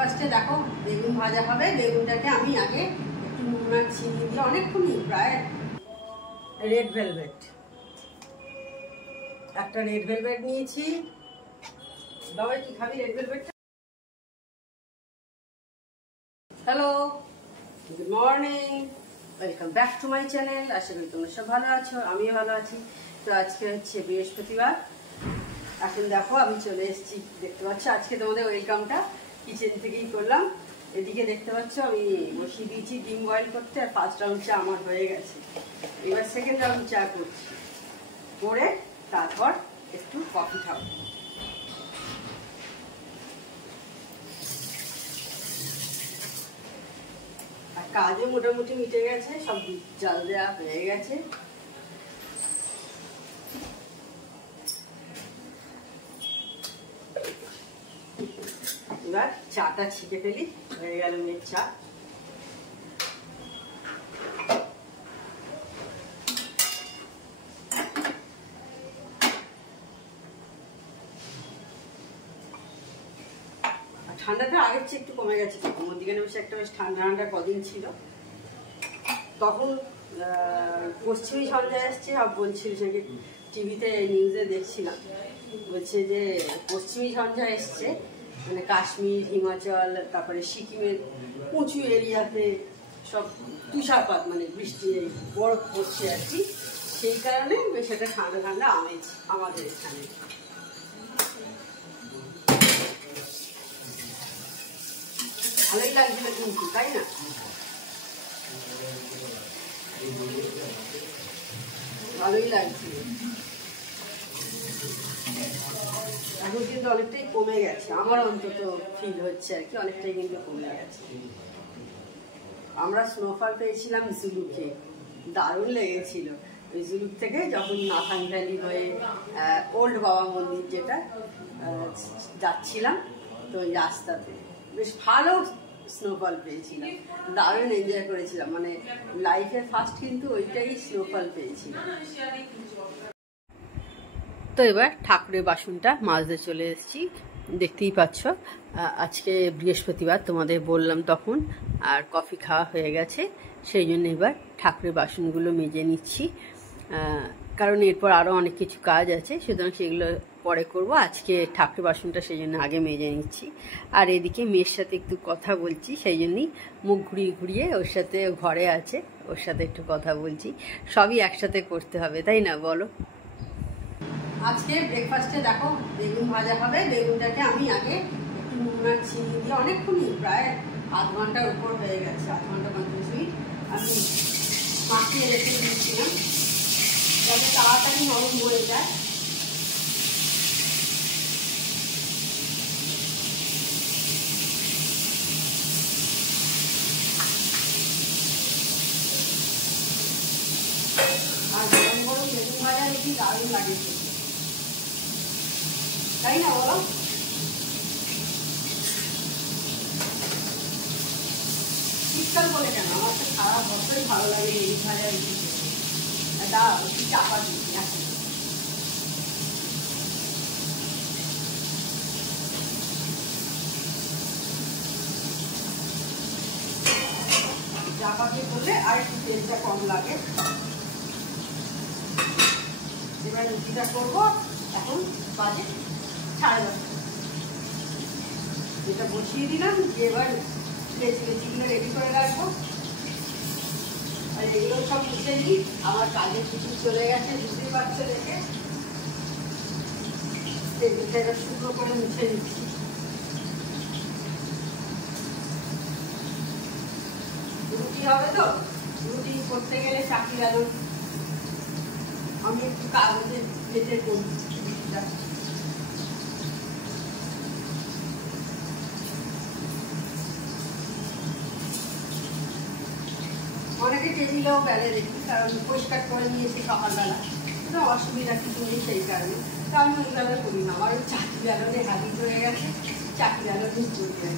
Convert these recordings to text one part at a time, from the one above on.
ব্রেকফাস্টে দেখো বেগুন ভাজা হবে। বেগুনটাকে আমি আগে একটু নুন আর চিনি দিয়ে অনেকক্ষণই প্রায় রেড ভেলভেট একটা রেড ভেলভেট নিয়েছি। বাবা কি খাবি রেড ভেলভেটটা? Hello, good morning, welcome back to my channel. আশা করি তোমরা সব ভালো আছো, আমিও ভালো আছি। তো আজকে হচ্ছে বৃহস্পতিবার। এখন দেখো আমি চলে এসেছি, দেখতে পাচ্ছ আজকে তোমাদের ওয়েলকামটা কিচেন থেকেই করলাম। এদিকে দেখতে পাচ্ছ আমি বসিয়ে দিয়েছি ডিম বয়েল করতে, আর ফার্স্ট রাউন্ড চা আমার হয়ে গেছে। এবার সেকেন্ড রাউন্ড চা করছি, করে তারপর একটু কফি খাবো। আর কাজে মোটামুটি মিটে গেছে, সব জাল দেওয়া হয়ে গেছে। এবার চাটা ছিকে ফেলি, হয়ে গেল মেয়ের চা। ঠান্ডাটা আগের চেয়ে একটু কমে গেছে, মধ্যিখানে বেশ একটা বেশ ঠান্ডা ঠান্ডা কদিন ছিল। তখন পশ্চিমী ঝঞ্ঝা এসছে, সব বলছিল, সেটাকে টিভিতে নিউজে দেখছিলাম, বলছে যে পশ্চিমী ঝঞ্ঝা এসছে, মানে কাশ্মীর, হিমাচল, তারপরে সিকিমের উঁচু এরিয়াতে সব তুষারপাত, মানে বৃষ্টি বরফ পড়ছে আর কি। সেই কারণে বেশ একটা ঠান্ডা ঠান্ডা আমেজ আমাদের এখানে। ভালোই লাগছিল কিন্তু, তাই না? ভালোই লাগছিল। এখন কিন্তু অনেকটাই কমে গেছে, আমার অন্তত ফিল হচ্ছে আর কি, অনেকটাই কিন্তু কমে গেছে। আমরা স্নোফল পেয়েছিলাম জুলুকে, দারুণ লেগেছিল। ওই জুলুক থেকে যখন নাথান ভ্যালি হয়ে ওল্ড বাবা মন্দির যেটা যাচ্ছিলাম, তো ওই রাস্তাতে বেশ ভালো স্নোফল পেয়েছিলাম, দারুণ এনজয় করেছিলাম। মানে লাইফে ফার্স্ট কিন্তু ওইটাই স্নোফল পেয়েছিলাম। তো এবার ঠাকুরের বাসনটা মাজতে চলে এসেছি, দেখতেই পাচ্ছ। আজকে বৃহস্পতিবার তোমাদের বললাম তখন, আর কফি খাওয়া হয়ে গেছে, সেই জন্য এবার ঠাকুরের বাসনগুলো মেজে নিচ্ছি, কারণ এরপর আরও অনেক কিছু কাজ আছে, সুতরাং সেগুলো পরে করব। আজকে ঠাকুরের বাসনটা সেই জন্য আগে মেজে নিচ্ছি। আর এদিকে মেয়ের সাথে একটু কথা বলছি, সেই জন্যই মুখ ঘুরিয়ে ঘুরিয়ে, ওর সাথে ঘরে আছে, ওর সাথে একটু কথা বলছি। সবই একসাথে করতে হবে, তাই না বলো? আজকে ব্রেকফাস্টে দেখো বেগুন ভাজা হবে। বেগুনটাকে আমি আগে একটু নুন আর চিনি দিয়ে অনেকক্ষণই প্রায় আধ ঘন্টার উপর হয়ে গেছে, আধ ঘন্টা 35 মিনিট আমি মাখিয়ে রেখে দিয়েছিলাম, যাতে তাড়াতাড়ি নরম হয়ে যায়। আর গরম গরম বেগুন ভাজা রুটি দারুণ লাগে, তাই না বলো? শীতকাল বলে কেন, আমার তো সারা বছরই ভালো লাগে বেগুন ভাজা রুটি খেতে। এটা একটু চাপা দিচ্ছি এখন। চাপা দিয়ে করলে আর একটু তেলটা কম লাগে। এবার রুটিটা করবো, এখন বাজে 10:30। যেটা বসিয়ে দিলাম, যে এবার লেচিগুলো রেডি করে রাখবো। আর এগুলো সব মুছে নিই, আমার কাজের কিছু চলে গেছে, বুঝতেই পারছো দেখে। টেবিলটা শুকনো করে মুছে নিচ্ছি। রুটি হবে তো, রুটি করতে গেলে চাকরি গেল, আমি একটু কাগজে কেটে করছি রুটিটা। অনেকে টেবিলেও বেলে দেখি, কারণ পরিষ্কার করে নিয়েছি সকালবেলা, কোনো অসুবিধা কিছু নেই সেই কারণে। তো আমি ওইভাবে করি না, আমার ওই চাকরি বেলনে হাজির হয়ে গেছে, চাকরি বেলনে চলে।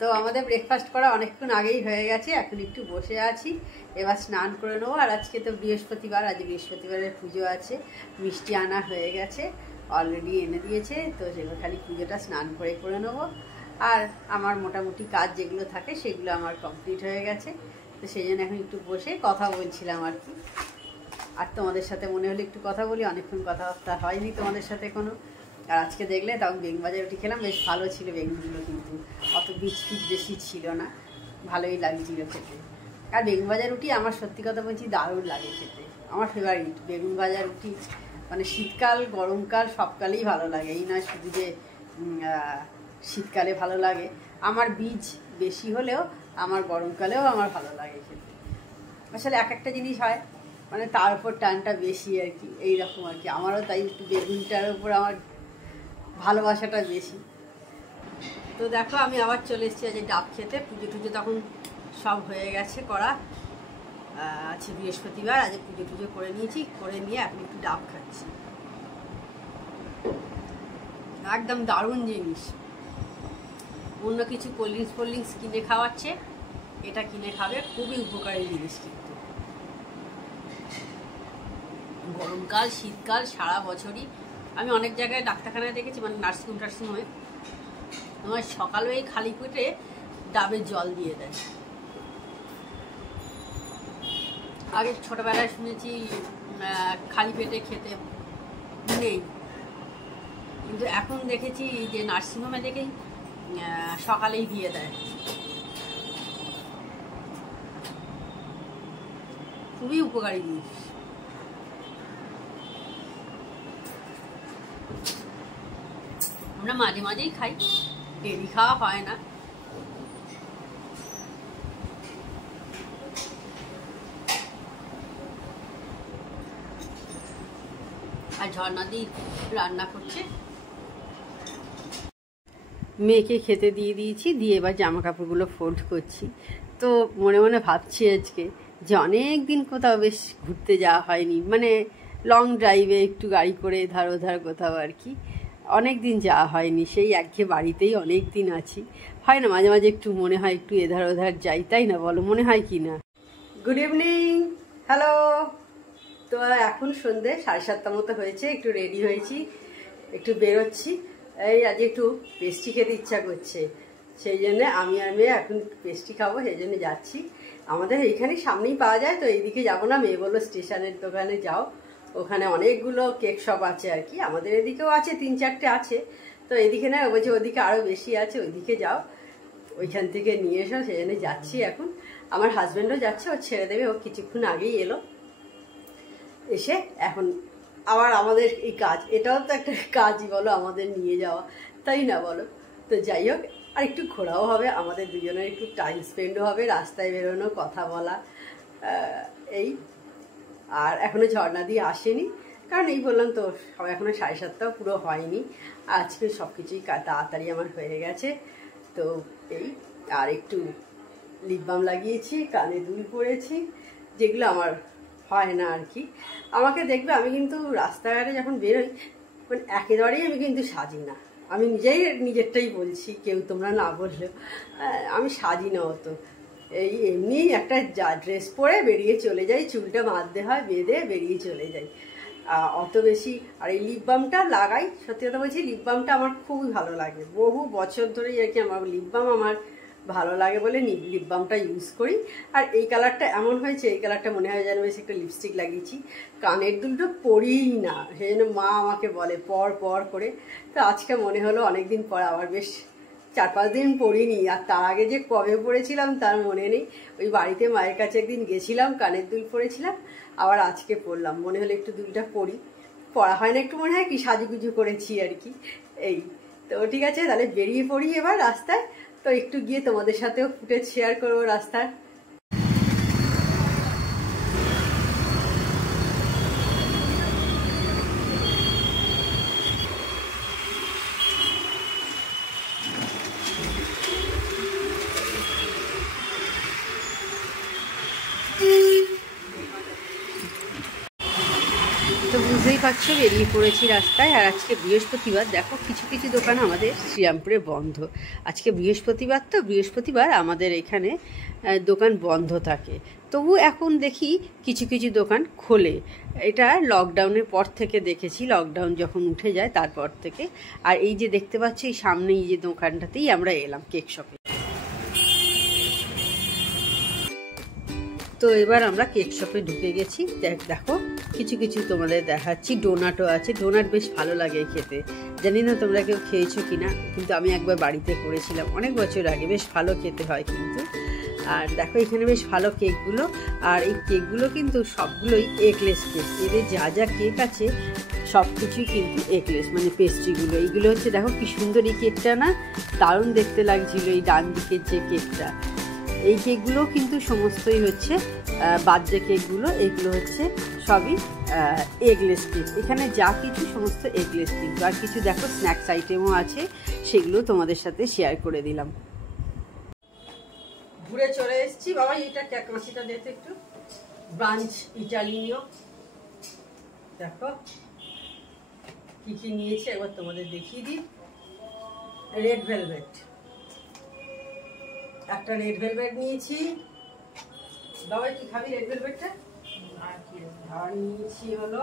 তো আমাদের ব্রেকফাস্ট করা অনেকক্ষণ আগেই হয়ে গেছে, এখন একটু বসে আছি, এবার স্নান করে নেবো। আর আজকে তো বৃহস্পতিবার, আজ বৃহস্পতিবারের পুজো আছে, মিষ্টি আনা হয়ে গেছে, অলরেডি এনে দিয়েছে, তো সেগুলো খালি পুজোটা স্নান করে নেবো। আর আমার মোটামুটি কাজ যেগুলো থাকে সেগুলো আমার কমপ্লিট হয়ে গেছে, তো সেই জন্য এখন একটু বসে কথা বলছিলাম আর কি। আর তোমাদের সাথে মনে হলো একটু কথা বলি, অনেকক্ষণ কথাবার্তা হয়নি তোমাদের সাথে কোনো। আর আজকে দেখলে তখন বেগুন ভাজা রুটি খেলাম, বেশ ভালো ছিল বেগুনগুলো, কিন্তু অত বীজ বেশি ছিল না, ভালোই লাগছিল খেতে। আর বেগুন ভাজা রুটি আমার সত্যি কথা বলছি দারুণ লাগে খেতে, আমার ফেভারিট বেগুন ভাজা রুটি। মানে শীতকাল গরমকাল সবকালেই ভালো লাগে, এই নয় শুধু যে শীতকালে ভালো লাগে। আমার বীজ বেশি হলেও আমার গরমকালেও আমার ভালো লাগে খেতে। আসলে এক একটা জিনিস হয় মানে তার উপর টানটা বেশি আর কি, এইরকম আর কি। আমারও তাই একটু বেগুনটার উপর আমার ভালোবাসাটা বেশি। তো দেখো আমি আবার চলে এসেছি আজ ডাব খেতে। পুজো টুজো তখন সব হয়ে গেছে করা, আছে বৃহস্পতিবার, আজ পুজো টুজো করে নিয়েছি, করে নিয়ে এখন একটু ডাব খাচ্ছি। একদম দারুণ জিনিস, অন্য কিছু কোল্ড ড্রিঙ্কস কিনে খাওয়াচ্ছে, এটা কিনে খাবে, খুবই উপকারী জিনিস। কিন্তু গরমকাল শীতকাল সারা বছরই আমি অনেক জায়গায় ডাক্তারখানায় দেখেছি, মানে নার্সিংহোমে তোমার সকালবেলায় খালি পেটে ডাবের জল দিয়ে দেয়। আগে ছোটবেলায় শুনেছি খালি পেটে খেতে নেই, কিন্তু এখন দেখেছি যে নার্সিংহোমে দেখেই সকালেই দিয়ে দেয়। খুবই উপকারী জিনিস। আমরা মাঝে মাঝেই খাই, ডেলি খাওয়া হয় না। আর ঝর্ণাদি রান্না করছে, মেয়েকে খেতে দিয়ে দিয়েছি, দিয়ে এবার জামা কাপড়গুলো ফোল্ড করছি। তো মনে মনে ভাবছি আজকে যে অনেক দিন কোথাও বেশ ঘুরতে যাওয়া হয়নি, মানে লং ড্রাইভে একটু গাড়ি করে এধার ওধার কোথাও আর কি, অনেক দিন যাওয়া হয়নি। সেই একঘেয়ে বাড়িতেই অনেক দিন আছি, হয় না মাঝে মাঝে একটু মনে হয় একটু এধার ওধার যাই, তাই না বলো, মনে হয় কি না? Good evening, hello. তো এখন সন্ধ্যে 7:30 মতো হয়েছে, একটু রেডি হয়েছি, একটু বেরোচ্ছি। এই আজ একটু পেস্ট্রি খেতে ইচ্ছা করছে, সেই জন্য আমি আর মেয়ে এখন পেস্ট্রি খাবো, সেই জন্য যাচ্ছি। আমাদের এইখানে সামনেই পাওয়া যায়, তো এইদিকে যাবো না। মেয়ে বললো স্টেশনের দোকানে যাও, ওখানে অনেকগুলো কেক শপ আছে আর কি, আমাদের এদিকেও আছে 3-4টে আছে, তো এদিকে না, বলছে ওদিকে আরও বেশি আছে, ওইদিকে যাও, ওইখান থেকে নিয়ে এসো, সেই জন্য যাচ্ছি এখন। আমার হাজব্যান্ডও যাচ্ছে, ও ছেড়ে দেবে, ও কিছুক্ষণ আগেই এলো, এসে এখন আবার আমাদের এই কাজ, এটাও তো একটা কাজই বলো আমাদের নিয়ে যাওয়া, তাই না বলো? তো যাই হোক, আর একটু ঘোরাও হবে, আমাদের দুজনের একটু টাইম স্পেন্ডও হবে, রাস্তায় বেরোনো, কথা বলা, এই। আর এখনো ঝর্ণা দিয়ে আসেনি, কারণ এই বললাম তো সবাই এখনো 7:30 পুরো হয়নি, আজকে সব কিছুই তাড়াতাড়ি আমার হয়ে গেছে। তো এই, আর একটু লিপ বাম লাগিয়েছি, কানে দুল পরেছি, যেগুলো আমার হয় না আর কি। আমাকে দেখবে আমি কিন্তু রাস্তাঘাটে যখন বেরোই, মানে একেবারেই আমি কিন্তু সাজি না, আমি নিজেরটাই বলছি, কেউ তোমরা না বললেও আমি সাজি না অত। এই এমনি একটা ড্রেস পরে বেরিয়ে চলে যাই, চুলটা বাঁধতে হয়, বেঁধে বেরিয়ে চলে যাই, অত বেশি। আর এই লিপ বামটা লাগাই, সত্যি কথা বলছি, লিপ বামটা আমার খুবই ভালো লাগে, বহু বছর ধরেই আর কি আমার লিপ বাম আমার ভালো লাগে বলে লিপ বামটা ইউজ করি। আর এই কালারটা এমন হয়েছে, এই কালারটা মনে হয় যেন বেশ একটা লিপস্টিক লাগিয়েছি। কানের দুলটা পরিই না, সেই জন্য মা আমাকে বলে পর পর করে। তো আজকে মনে হলো অনেকদিন পর আবার বেশ 4-5 দিন পরিনি, আর তার আগে যে কবে পরেছিলাম তার মনে নেই। ওই বাড়িতে মায়ের কাছে একদিন গেছিলাম, কানের দুল পরেছিলাম, আবার আজকে পরলাম, মনে হলো একটু দুলটা পরি। পরা হয় না, একটু মনে হয় কি সাজুগুজু করেছি আর কি, এই। তো ঠিক আছে, তাহলে বেরিয়ে পড়ি এবার রাস্তায়। তো একটু গিয়ে তোমাদের সাথেও ফুটেজ শেয়ার করবো রাস্তার। তো বুঝতেই পাচ্ছ বেরিয়ে পড়েছি রাস্তায়। আর আজকে বৃহস্পতিবার, দেখো কিছু কিছু দোকান আমাদের শ্রীরামপুরে বন্ধ। আজকে বৃহস্পতিবার, তো বৃহস্পতিবার আমাদের এখানে দোকান বন্ধ থাকে। তবু এখন দেখি কিছু কিছু দোকান খোলে। এটা লকডাউনের পর থেকে দেখেছি, লকডাউন যখন উঠে যায় তারপর থেকে। আর এই যে দেখতে পাচ্ছি এই সামনে এই যে দোকানটাতেই আমরা এলাম, কেক শপে। তো এবার আমরা কেক শপে ঢুকে গেছি। দেখো কিছু কিছু তোমাদের দেখাচ্ছি। ডোনাটও আছে, ডোনাট বেশ ভালো লাগে খেতে। জানি না তোমরা কেউ খেয়েছো কিনা, কিন্তু আমি একবার বাড়িতে করেছিলাম অনেক বছর আগে, বেশ ভালো খেতে হয় কিন্তু। আর দেখো এখানে বেশ ভালো কেকগুলো। আর এই কেকগুলো কিন্তু সবগুলোই এগলেস কেক। এদের যা যা কেক আছে সব কিছুই কিন্তু এগলেস, মানে পেস্ট্রিগুলো। এইগুলো হচ্ছে, দেখো কি সুন্দর এই কেকটা না, দারুণ দেখতে লাগছিল এই ডান দিকের যে কেকটা। এই কেকগুলো কিন্তু সমস্তই হচ্ছে বার্থডে কেকগুলো, এইগুলো হচ্ছে সবই এগলেস কেক। এখানে যা কিছু সমস্ত এগলেস কেক। আর কিছু দেখো স্ন্যাক্স আইটেমও আছে, সেগুলো তোমাদের সাথে শেয়ার করে দিলাম। ঘুরে চলে এসেছি। বাবা এইটা কাঁচিটা দেখতে একটু, ব্রাঞ্চ ইটালিও। দেখো কি কি নিয়েছে একবার তোমাদের দেখিয়ে দিই। রেড ভেলভেট, একটা রেড ভেলভেট নিয়েছি। বাবা কি খাবি রেড ভেলভেটটা? আর নিয়েছি হলো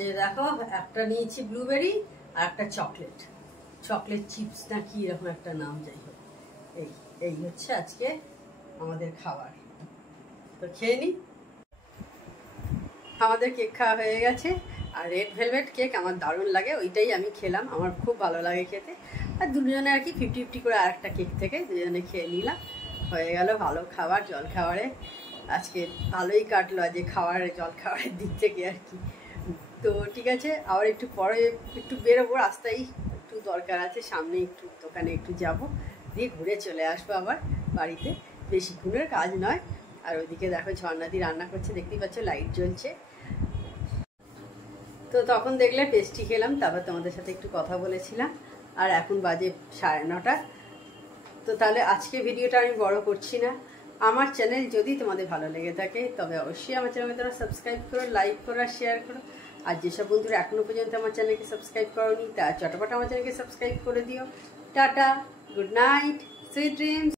এই দেখো, একটা নিয়েছি ব্লুবেরি আর একটা চকলেট, চকলেট চিপস না কি এরকম একটা নাম, যাই হোক। এই এই হচ্ছে আজকে আমাদের খাবার। তো খেয়ে নি। আমাদের কেক খাওয়া হয়ে গেছে। আর রেড ভেলভেট কেক আমার দারুণ লাগে, ওইটাই আমি খেলাম, আমার খুব ভালো লাগে খেতে। আর দুজনে আর কি 50-50 করে আর একটা কেক থেকে দুজনে খেয়ে নিলাম। হয়ে গেল ভালো খাবার। জল খাবারে আজকে ভালোই কাটলো, আজ জল খাবারের দিক থেকে আর কি। তো ঠিক আছে, আবার একটু পরে একটু বেরোবো, রাস্তায় একটু দরকার আছে, সামনে একটু দোকানে একটু যাব, দিয়ে ঘুরে চলে আসবো আবার বাড়িতে। বেশিক্ষণের কাজ নয়। আর ওইদিকে দেখো ঝর্ণাদি রান্না করছে, দেখতেই পাচ্ছ লাইট জ্বলছে। তো তখন দেখলে পেস্ট্রি খেলাম, তারপর তোমাদের সাথে একটু কথা বলেছিলাম। আর এখন বাজে 9:30। তো তাহলে আজকে ভিডিওটা আমি বড় করছি না। আমার চ্যানেল যদি তোমাদের ভালো লেগে থাকে তবে অবশ্যই আমার চ্যানেলকে তোমরা সাবস্ক্রাইব করো, লাইক করো আর শেয়ার করো। আর যেসব বন্ধুরা এখনো পর্যন্ত আমার চ্যানেলকে সাবস্ক্রাইব করোনি, তা চটপট আমার চ্যানেলকে সাবস্ক্রাইব করে দিও। Tata, good night, sweet dreams.